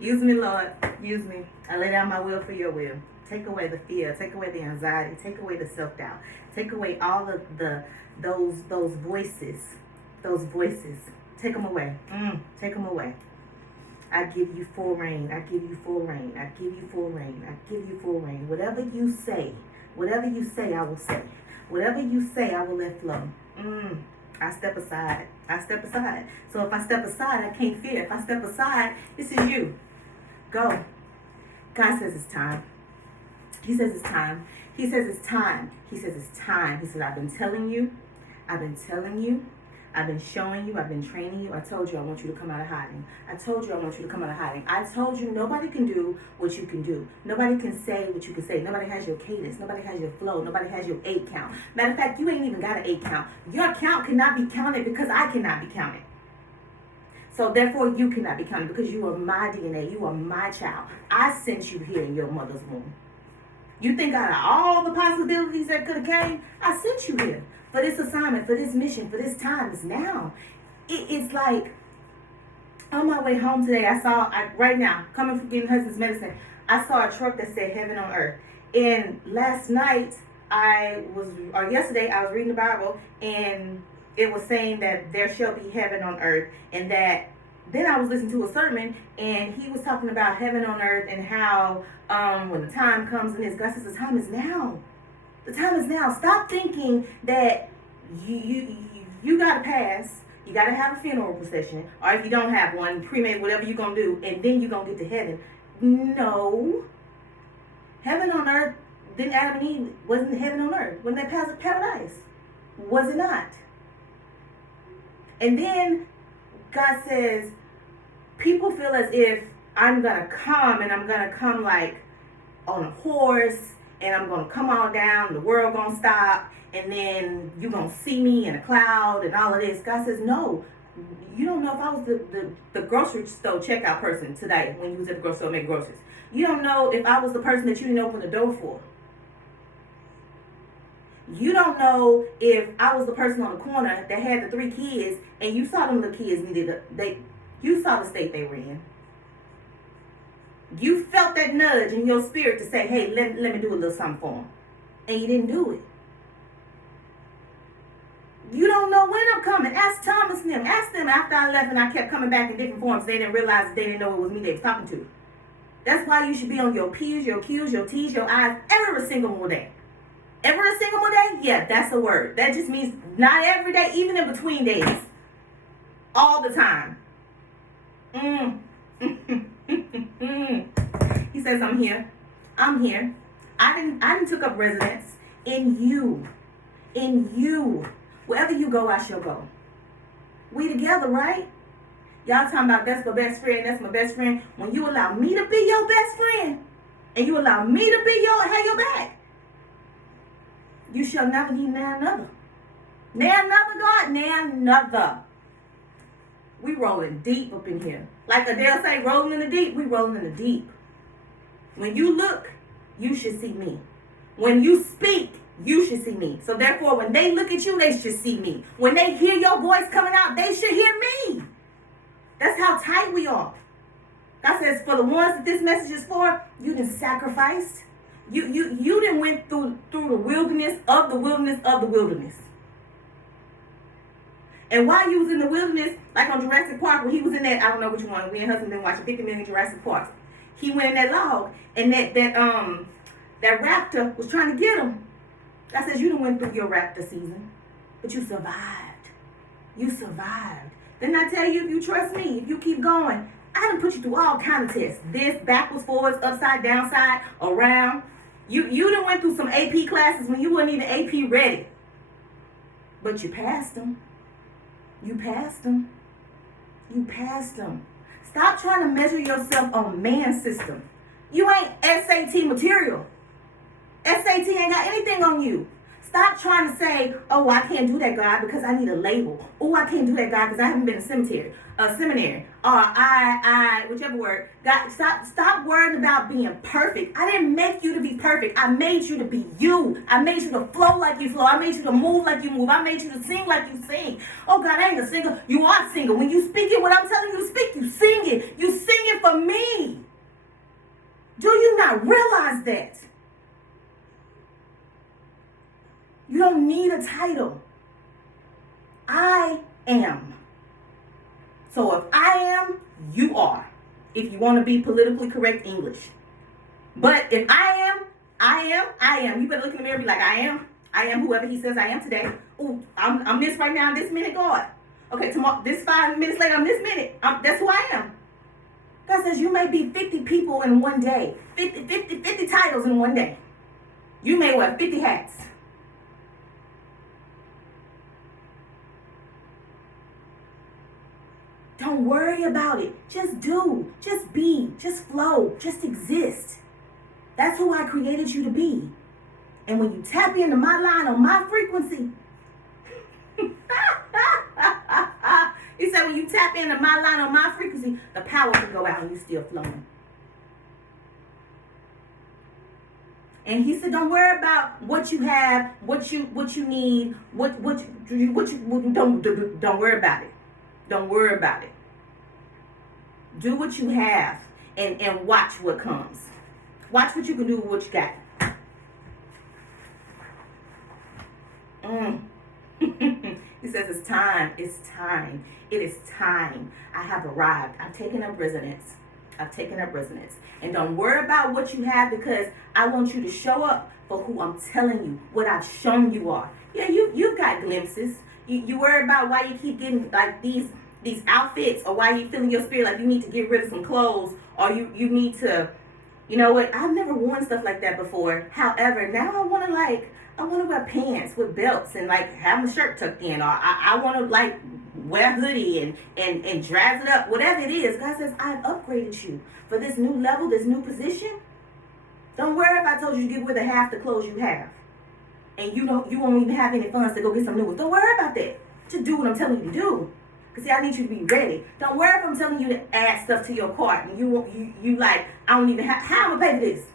Use me, Lord. Use me. I lay down my will for your will. Take away the fear. Take away the anxiety. Take away the self-doubt. Take away all of those voices. Those voices. Take them away. Take them away. I give you full reign. I give you full reign. I give you full reign. I give you full reign. Whatever you say, I will say. Whatever you say, I will let flow. I step aside. I step aside. So if I step aside, I can't fear. If I step aside, this is you. Go. God says it's time. He says it's time. He says it's time. He says it's time. He says, I've been telling you. I've been telling you. I've been showing you. I've been training you. I told you I want you to come out of hiding. I told you I want you to come out of hiding. I told you nobody can do what you can do. Nobody can say what you can say. Nobody has your cadence. Nobody has your flow. Nobody has your 8 count. Matter of fact, you ain't even got an 8 count. Your count cannot be counted because I cannot be counted. So therefore, you cannot be counted because you are my DNA. You are my child. I sent you here in your mother's womb. You think out of all the possibilities that could have came, I sent you here for this assignment, for this mission, for this time. It's now. It's like on my way home today, right now, coming from getting husband's medicine, I saw a truck that said heaven on earth. And last night, yesterday, I was reading the Bible, and it was saying that there shall be heaven on earth, and that then I was listening to a sermon, and he was talking about heaven on earth and how when the time comes and God says the time is now. The time is now. Stop thinking that you got to pass. You got to have a funeral procession, or if you don't have one, cremate, whatever you're going to do, and then you're going to get to heaven. No. Heaven on earth, then Adam and Eve, wasn't heaven on earth. Wasn't that paradise? Was it not? And then God says, people feel as if I'm going to come, and I'm going to come like on a horse, and I'm going to come all down, the world going to stop, and then you're going to see me in a cloud and all of this. God says, no. You don't know if I was the grocery store checkout person today when you was at the grocery store making groceries. You don't know if I was the person that you didn't open the door for. You don't know if I was the person on the corner that had the 3 kids and you saw them little kids you saw the state they were in. You felt that nudge in your spirit to say, hey, let me do a little something for them. And you didn't do it. You don't know when I'm coming. Ask Thomas and them. Ask them after I left and I kept coming back in different forms. They didn't realize they didn't know it was me they was talking to. That's why you should be on your P's, your Q's, your T's, your I's every single day. Every single day? Yeah, that's a word. That just means not every day, even in between days. All the time. He says, I'm here. I'm here. I didn't took up residence in you. In you. Wherever you go, I shall go. We together, right? Y'all talking about that's my best friend, that's my best friend. When you allow me to be your best friend, and you allow me to be have your back, you shall never need another. Another, God, another. We rolling deep up in here. Like Adele say, rolling in the deep, we rolling in the deep. When you look, you should see me. When you speak, you should see me. So therefore, when they look at you, they should see me. When they hear your voice coming out, they should hear me. That's how tight we are. God says, for the ones that this message is for, you done sacrificed. You done went through the wilderness of the wilderness of the wilderness. And while you was in the wilderness, like on Jurassic Park, when he was in that, I don't know which one, me and husband been watching 50 million Jurassic Park. He went in that log, and that raptor was trying to get him. God says, you done went through your raptor season, but you survived. You survived. Didn't I tell you, if you trust me, if you keep going, I done put you through all kinds of tests. This, backwards, forwards, upside, downside, around. You done went through some AP classes when you weren't even AP ready. But you passed them. You passed them. You passed them. Stop trying to measure yourself on man's system. You ain't SAT material. SAT ain't got anything on you. Stop trying to say, oh, I can't do that, God, because I need a label. Oh, I can't do that, God, because I haven't been in seminary. Or whichever word. God, stop worrying about being perfect. I didn't make you to be perfect. I made you to be you. I made you to flow like you flow. I made you to move like you move. I made you to sing like you sing. Oh, God, I ain't a singer. You are a singer. When you speak it, what I'm telling you to speak, you sing it. You sing it for me. realize that. You don't need a title. I am. So if I am, you are. If you want to be politically correct English. But if I am, I am, I am. You better look in the mirror and be like, I am. I am whoever he says I am today. Ooh, I'm this right now, this minute, God. Okay, tomorrow, this 5 minutes later, I'm this minute. That's who I am. God says you may be 50 people in one day. 50 titles in one day. You may wear 50 hats. Don't worry about it. Just do. Just be. Just flow. Just exist. That's who I created you to be. And when you tap into my line on my frequency, he said when you tap into my line on my frequency, the power can go out and you still flowing. And he said, don't worry about what you have, what you need, don't worry about it. Don't worry about it. Do what you have and watch what comes. Watch what you can do with what you got. He says it's time. It's time. It is time. I have arrived. I've taken up residence. And don't worry about what you have, because I want you to show up for who I'm telling you, what I've shown you are. Yeah, you've got glimpses. You worry about why you keep getting like these outfits, or why you feel in your spirit like you need to get rid of some clothes, or you need to, you know what? I've never worn stuff like that before. However, now I want to wear pants with belts and like have my shirt tucked in, or I want to like wear a hoodie and dress it up, whatever it is. God says, I've upgraded you for this new level, this new position. Don't worry if I told you to get rid of half the clothes you have, and you won't even have any funds to go get some new ones. Don't worry about that. Just do what I'm telling you to do. Cause see, I need you to be ready. Don't worry if I'm telling you to add stuff to your cart and you like, I don't even have, how am I gonna pay for this?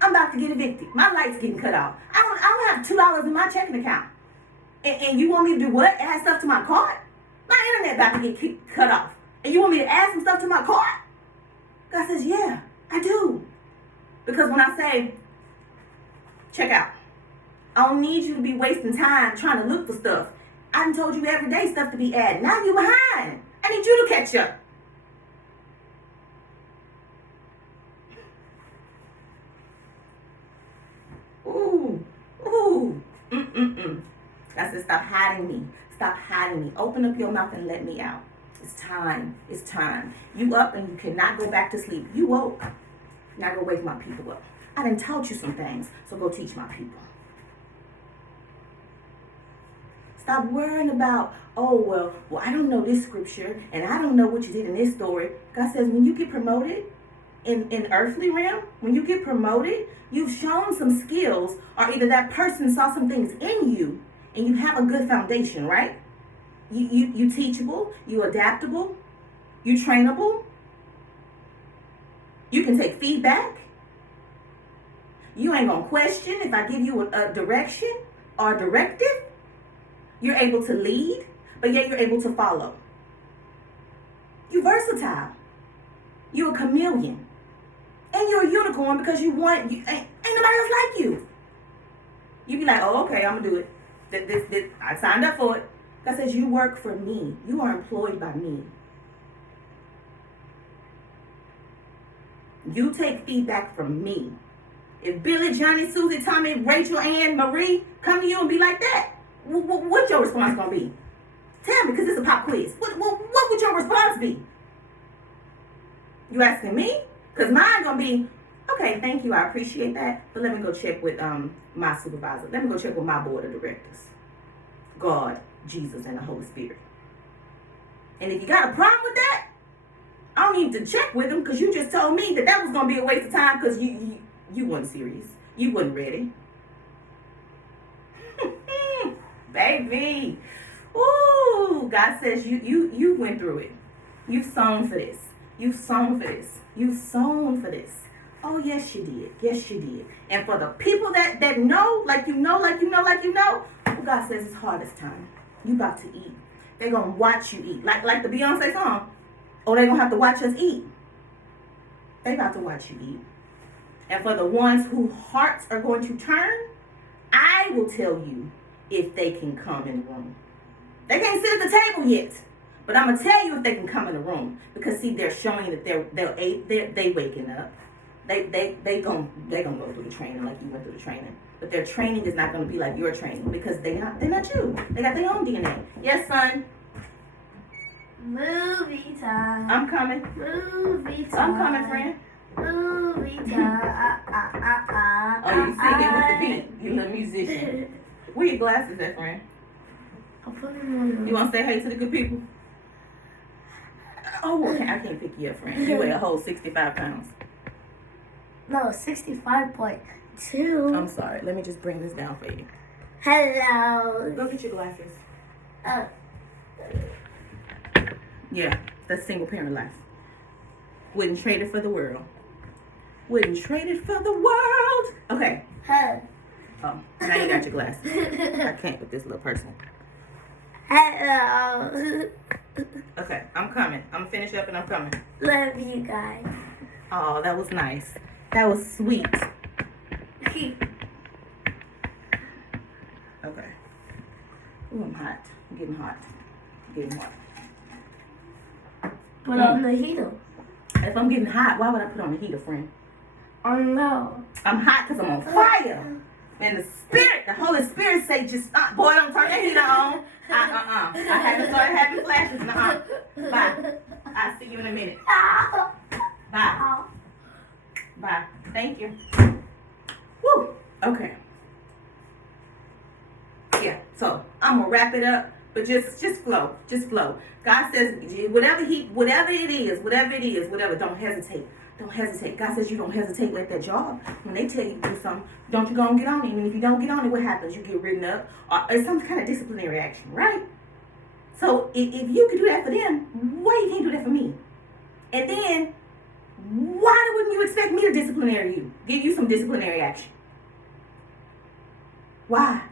I'm about to get evicted. My light's getting cut off. I don't have $2 in my checking account. And you want me to do what? Add stuff to my cart? My internet about to get cut off. And you want me to add some stuff to my cart? God says, yeah, I do. Because when I say, check out, I don't need you to be wasting time trying to look for stuff. I done told you every day stuff to be added. Now you behind. I need you to catch up. Ooh. God said, stop hiding me. Stop hiding me. Open up your mouth and let me out. It's time. It's time. You up and you cannot go back to sleep. You woke. Now go wake my people up. I done taught you some things, so go teach my people. Stop worrying about, well, I don't know this scripture, and I don't know what you did in this story. God says, when you get promoted in earthly realm, when you get promoted, you've shown some skills, or either that person saw some things in you, and you have a good foundation, right? You teachable, you adaptable, you trainable. You can take feedback. You ain't gonna question if I give you a direction or a directive. You're able to lead, but yet you're able to follow. You're versatile. You're a chameleon. And you're a unicorn because ain't nobody else like you. You be like, oh, okay, I'm gonna do it. This, I signed up for it. God says, you work for me. You are employed by me. You take feedback from me. If Billy, Johnny, Susie, Tommy, Rachel, Ann, Marie come to you and be like that, what's your response going to be? Tell me, because it's a pop quiz. What would your response be? You asking me? Because mine going to be, okay, thank you, I appreciate that, but let me go check with my supervisor. Let me go check with my board of directors. God, Jesus, and the Holy Spirit. And if you got a problem with that, I don't need to check with them, because you just told me that was going to be a waste of time because you weren't serious. You wasn't ready. Baby. Ooh, God says you went through it. You've sown for this. You've sown for this. You've sown for this. Oh, yes, you did. Yes, you did. And for the people that know, like you know, well, God says it's harvest time. You about to eat. They're going to watch you eat. Like the Beyonce song. Oh, they're going to have to watch us eat. They about to watch you eat. And for the ones whose hearts are going to turn, I will tell you if they can come in the room. They can't sit at the table yet, but I'm gonna tell you if they can come in the room, because see, they're showing that they waking up. They gonna go through the training like you went through the training, but their training is not gonna be like your training, because they're not you. They got their own DNA. Yes, son. Movie time. I'm coming. Movie time. I'm coming, friend. Movie time. Oh, you singing with the beat. You little musician. Where your glasses at, friend? I'll put them on. You want to say hey to the good people? Oh, okay. I can't pick you up, friend. You weigh a whole 65 pounds. No, 65.2. I'm sorry. Let me just bring this down for you. Hello. Go get your glasses. Yeah, that's single parent life. Wouldn't trade it for the world. Wouldn't trade it for the world. Okay. Huh. Oh, now you got your glasses. I can't with this little person. Hello. Okay, I'm coming. I'm gonna finish up and I'm coming. Love you guys. Oh, that was nice. That was sweet. Okay. Ooh, I'm hot. I'm getting hot. Put on the heater. If I'm getting hot, why would I put on the heater, friend? Oh no. I'm hot because I'm on fire. And the Holy Spirit say, just, boy, don't turn that heater on. I haven't started having flashes. Bye. I'll see you in a minute. Bye. Bye. Thank you. Woo. Okay. Yeah, so I'm going to wrap it up. But just flow. Just flow. God says, whatever it is, don't hesitate. Don't hesitate. God says you don't hesitate with that job. When they tell you to do something, don't you go and get on it. And if you don't get on it, what happens? You get written up. Or it's some kind of disciplinary action, right? So if you could do that for them, why you can't do that for me? And then, why wouldn't you expect me to disciplinary you? Give you some disciplinary action? Why?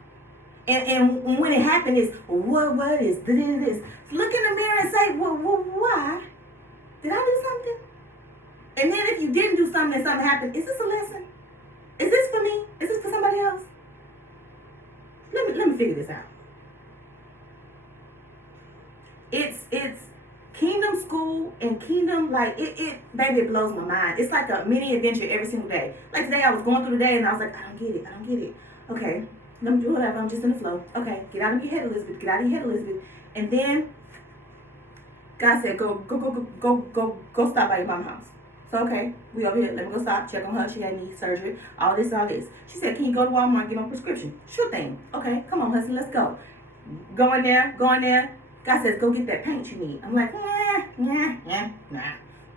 And when it happens, is what is this? Look in the mirror and say, well, why? Did I do something? And then if you didn't do something and something happened, is this a lesson? Is this for me? Is this for somebody else? Let me figure this out. It's kingdom school and kingdom, like, baby, it blows my mind. It's like a mini adventure every single day. Like today, I was going through the day and I was like, I don't get it. Okay, let me do whatever. I'm just in the flow. Okay, get out of your head, Elizabeth. And then God said, go stop by your mom's house. So, okay, we over here. Let me go stop, check on her. She had knee surgery, all this. She said, can you go to Walmart and get my prescription? Sure thing. Okay, come on, husband, let's go. Go in there. God says, go get that paint you need. I'm like, nah.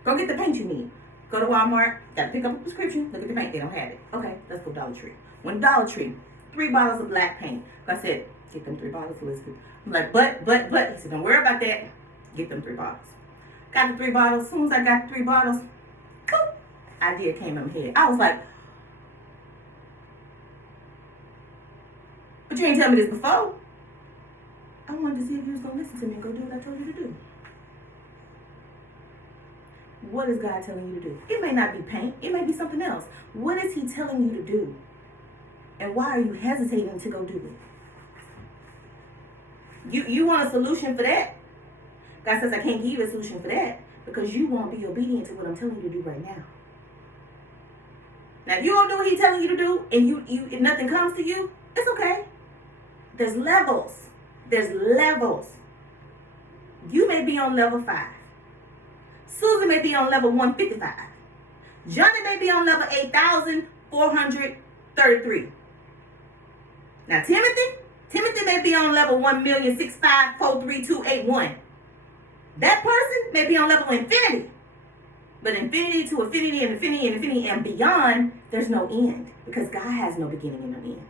Go get the paint you need. Go to Walmart, gotta pick up a prescription, look at the paint, they don't have it. Okay, let's go Dollar Tree. Went to Dollar Tree, 3 bottles of black paint. God said, get them 3 bottles, Elizabeth. I'm like, but. He said, don't worry about that. Get them 3 bottles. Got the 3 bottles. As soon as I got the 3 bottles, cool, idea came in my head. I was like, but you ain't tell me this before. I wanted to see if you was going to listen to me and go do what I told you to do. What is God telling you to do? It may not be paint. It may be something else. What is he telling you to do? And why are you hesitating to go do it? You want a solution for that? God says, I can't give you a solution for that because you won't be obedient to what I'm telling you to do right now. Now, if you don't do what he's telling you to do and if nothing comes to you, it's okay. There's levels. You may be on level 5. Susan may be on level 155. Johnny may be on level 8,433. Now, Timothy may be on level 1,065,43281. That person may be on level infinity. But infinity to infinity and infinity and beyond, there's no end. Because God has no beginning and no end.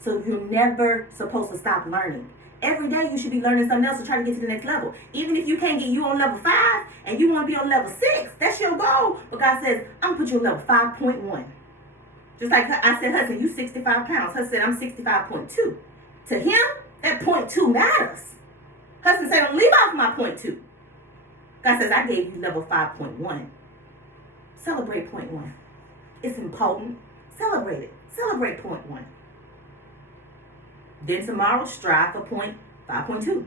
So you're never supposed to stop learning. Every day you should be learning something else to try to get to the next level. Even if you can't get you on level 5 and you want to be on level 6, that's your goal. But God says, I'm going to put you on level 5.1. Just like I said, Hudson, you 65 pounds. Hudson said, I'm 65.2. To him, that 0.2 matters. Hudson said, don't leave off my 0.2. God says, I gave you level 5.1. Celebrate 0.1. It's important. Celebrate it. Celebrate point 1. Then tomorrow, strive for point 5.2.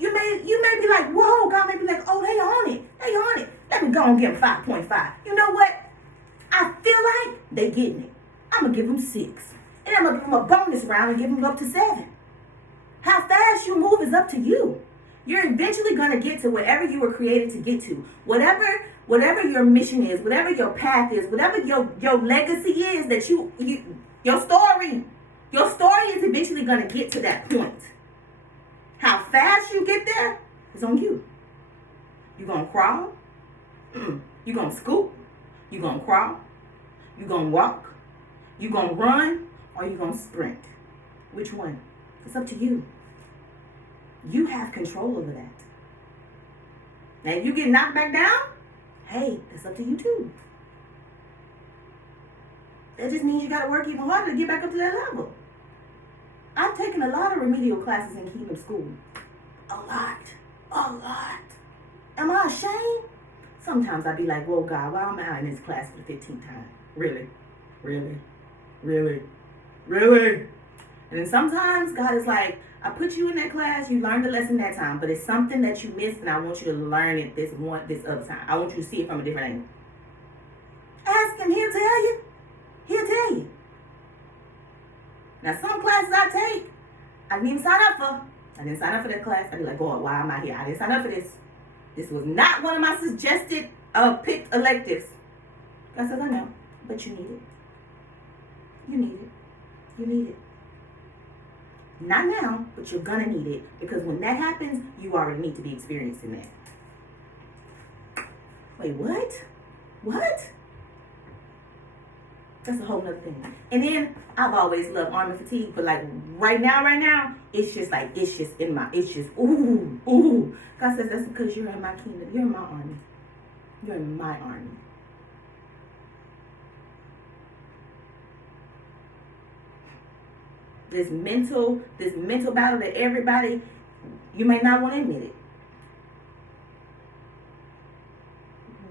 You may be like, whoa, God may be like, oh, they on it. They on it. Let me go and give them 5.5. You know what? I feel like they getting it. I'm going to give them 6. And I'm going to give them a bonus round and give them up to 7. How fast you move is up to you. You're eventually going to get to whatever you were created to get to. Whatever your mission is, whatever your path is, whatever your legacy is, that your story is eventually going to get to that point. How fast you get there is on you. You going to crawl? You going to scoot? You going to crawl? You going to walk? You going to run? Or you going to sprint? Which one? It's up to you. You have control over that. Now, if you get knocked back down, hey, that's up to you too. That just means you got to work even harder to get back up to that level. I've taken a lot of remedial classes in Kingdom School. A lot. Am I ashamed? Sometimes I be like, whoa, God, why am I in this class for the 15th time? Really? And then sometimes God is like, I put you in that class, you learned the lesson that time, but it's something that you missed, and I want you to learn it this other time. I want you to see it from a different angle. Ask him, he'll tell you. Now, some classes I take, I didn't even sign up for. I didn't sign up for that class. I'd be like, God, why am I here? I didn't sign up for this. This was not one of my suggested picked electives. God says, I know, but you need it. You need it. Not now, but you're gonna need it, because when that happens, you already need to be experiencing that. Wait, what? That's a whole nother thing. And then I've always loved army fatigue, but like right now, it's just ooh. God says that's because you're in my kingdom. You're in my army. You're in my army. This mental battle that everybody, you may not want to admit it.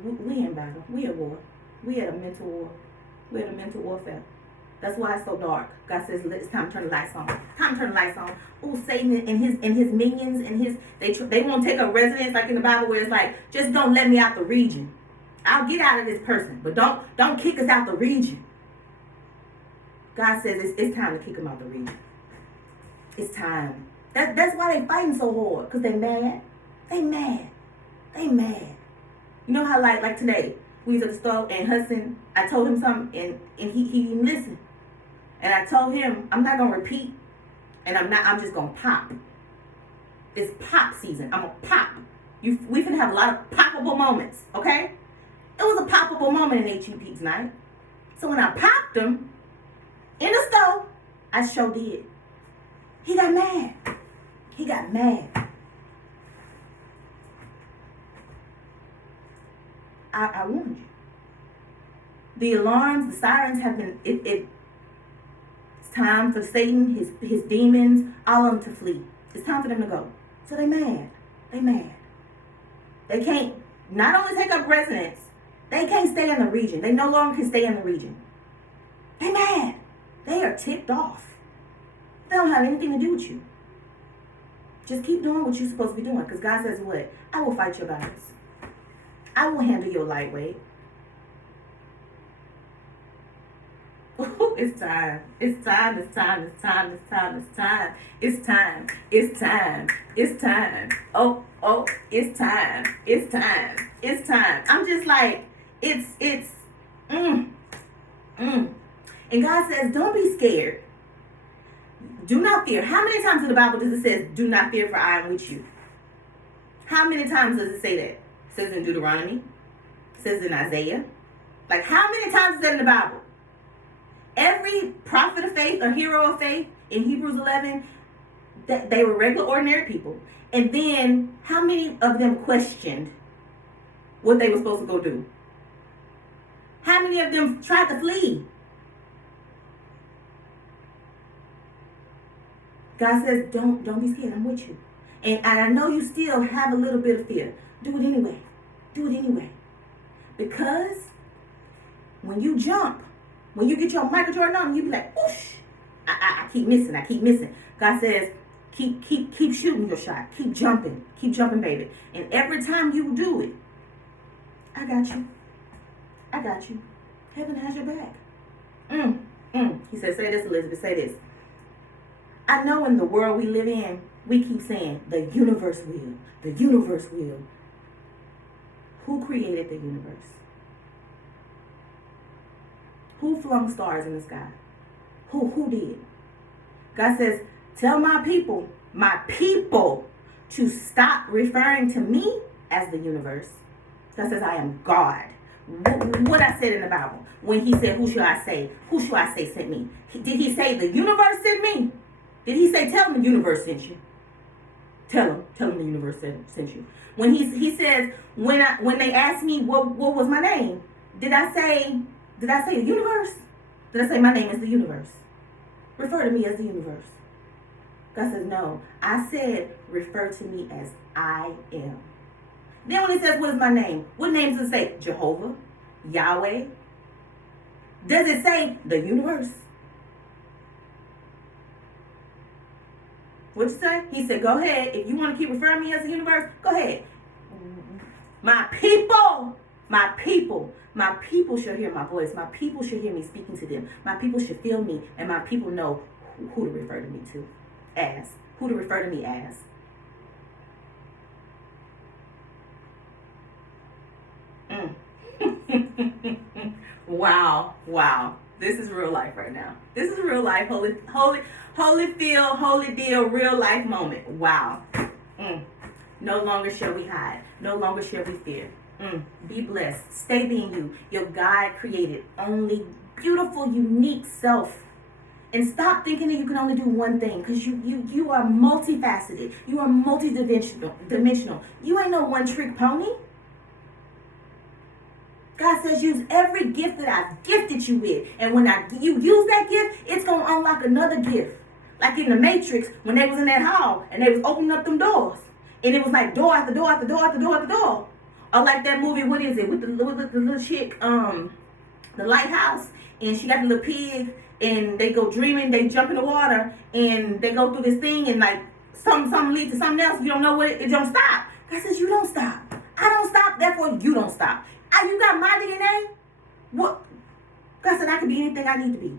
We in battle. We at war. We at a mental war. We're at a mental warfare. That's why it's so dark. God says it's time to turn the lights on. Oh, Satan and his minions and they won't take a residence like in the Bible where it's like, just don't let me out the region. I'll get out of this person, but don't kick us out the region. God says it's time to kick them out the region. It's time. That's why they fighting so hard, because they mad. They mad. You know how like today, we was at the store and Hudson, I told him something and he didn't listen. And I told him, I'm not going to repeat, and I'm just going to pop. It's pop season. I'm going to pop. We finna have a lot of poppable moments, okay? It was a poppable moment in H.E.P. tonight. So when I popped him in the store, I sure did. He got mad. I warned you. The alarms, the sirens have been, it's time for Satan, his demons, all of them to flee. It's time for them to go. So they mad. They can't not only take up residence, they can't stay in the region. They no longer can stay in the region. They mad. They are ticked off. They don't have anything to do with you. Just keep doing what you're supposed to be doing, because God says what? I will fight your battles. I will handle your lightweight. It's time. It's time. Oh, it's time. I'm just like, And God says, don't be scared. Do not fear. How many times in the Bible does it say, do not fear, for I am with you? How many times does it say that? It says in Deuteronomy. It says in Isaiah. Like, how many times is that in the Bible? Every prophet of faith or hero of faith in Hebrews 11, that they were regular, ordinary people. And then, how many of them questioned what they were supposed to go do? How many of them tried to flee? God says, don't be scared. I'm with you. And I know you still have a little bit of fear. Do it anyway. Because when you jump, when you get your Michael Jordan on, you be like, whoosh. I keep missing. God says, keep shooting your shot. Keep jumping, baby. And every time you do it, I got you. Heaven has your back. He said, say this, Elizabeth, say this. I know in the world we live in, we keep saying, the universe will. Who created the universe? Who flung stars in the sky? Who did? God says, tell my people to stop referring to me as the universe. God says, I am God. What I said in the Bible, when he said, who should I say sent me? Did he say the universe sent me? Did he say, tell them the universe sent you? Tell them the universe sent you. When he says, when they asked me what was my name, did I say the universe? Did I say my name is the universe? Refer to me as the universe. God says, no. I said, refer to me as I am. Then when he says, what is my name? What name does it say? Jehovah? Yahweh? Does it say the universe? What'd you say? He said, go ahead. If you want to keep referring to me as the universe, go ahead. My people shall hear my voice. My people shall hear me speaking to them. My people should feel me, and my people know who to refer to me as. Who to refer to me as. Wow. This is real life right now. This is real life. Holy deal, real life moment. Wow. No longer shall we hide. No longer shall we fear. Be blessed. Stay being you. Your God created only beautiful, unique self. And stop thinking that you can only do one thing, because you are multifaceted. You are multidimensional. You ain't no one-trick pony. God says use every gift that I've gifted you with. And when you use that gift, it's going to unlock another gift. Like in the Matrix, when they was in that hall and they was opening up them doors. And it was like door after door after door after door after door. Or like that movie, what is it? With the little chick, the lighthouse. And she got the little pig. And they go dreaming, they jump in the water. And they go through this thing. And like something leads to something else. You don't know what, it don't stop. God says you don't stop. I don't stop, therefore you don't stop. You got my DNA? What? God said I could be anything I need to be.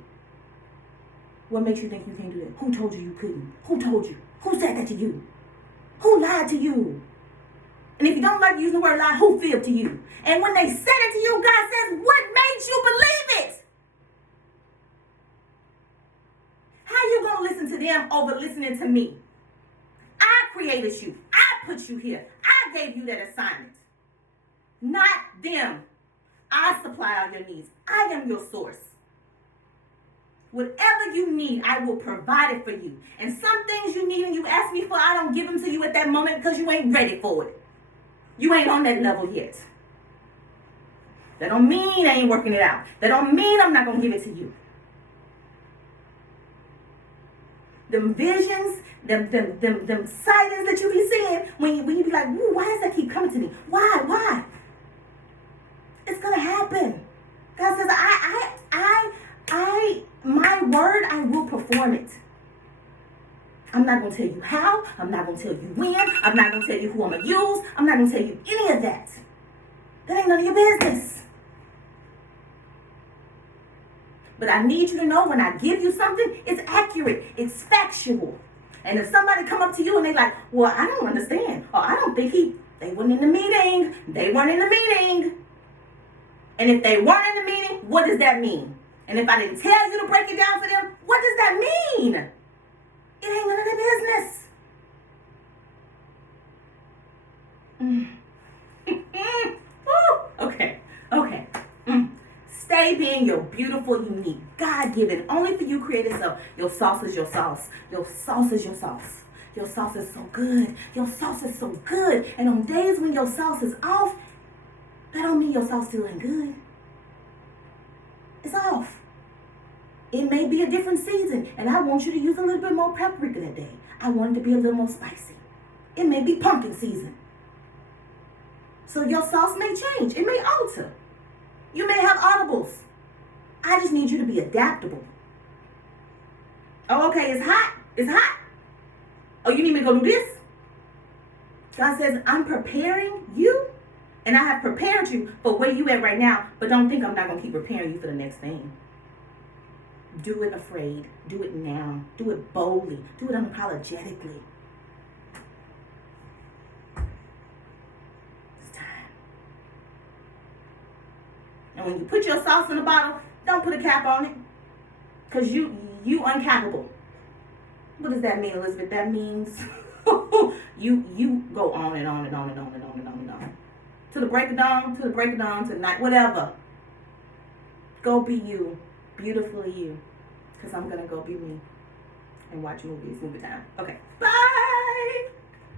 What makes you think you can't do that? Who told you couldn't? Who told you? Who said that to you? Who lied to you? And if you don't like using the word lie, who fibbed to you? And when they said it to you, God says, what made you believe it? How you going to listen to them over listening to me? I created you. I put you here. I gave you that assignment. Not them. I supply all your needs. I am your source. Whatever you need, I will provide it for you. And some things you need and you ask me for, I don't give them to you at that moment because you ain't ready for it. You ain't on that level yet. That don't mean I ain't working it out. That don't mean I'm not going to give it to you. Them visions, them sightings that you be seeing, when you be like, why does that keep coming to me? Why? It's going to happen. God says, my word, I will perform it. I'm not going to tell you how. I'm not going to tell you when. I'm not going to tell you who I'm going to use. I'm not going to tell you any of that. That ain't none of your business. But I need you to know when I give you something, it's accurate. It's factual. And if somebody come up to you and they like, well, I don't understand. Or I don't think they weren't in the meeting. They weren't in the meeting. And if they weren't in the meeting, what does that mean? And if I didn't tell you to break it down for them, what does that mean? It ain't none of their business. Okay. Stay being your beautiful, unique, God-given, only for you created self. Your sauce is your sauce. Your sauce is your sauce. Your sauce is so good. Your sauce is so good. And on days when your sauce is off, that don't mean your sauce still ain't good. It's off. It may be a different season, and I want you to use a little bit more paprika that day. I want it to be a little more spicy. It may be pumpkin season. So your sauce may change. It may alter. You may have audibles. I just need you to be adaptable. Oh, okay, it's hot. It's hot. Oh, you need me to go do this? God says, I'm preparing you, and I have prepared you for where you at right now, but don't think I'm not going to keep preparing you for the next thing. Do it afraid. Do it now. Do it boldly. Do it unapologetically. It's time. And when you put your sauce in a bottle, don't put a cap on it, because you uncappable. What does that mean, Elizabeth? That means you go on and on and on and on and on and on and on. To the break of dawn, to the break of dawn, to the night, whatever. Go be you, beautifully you. Because I'm going to go be me and watch movies, movie time. Okay, bye!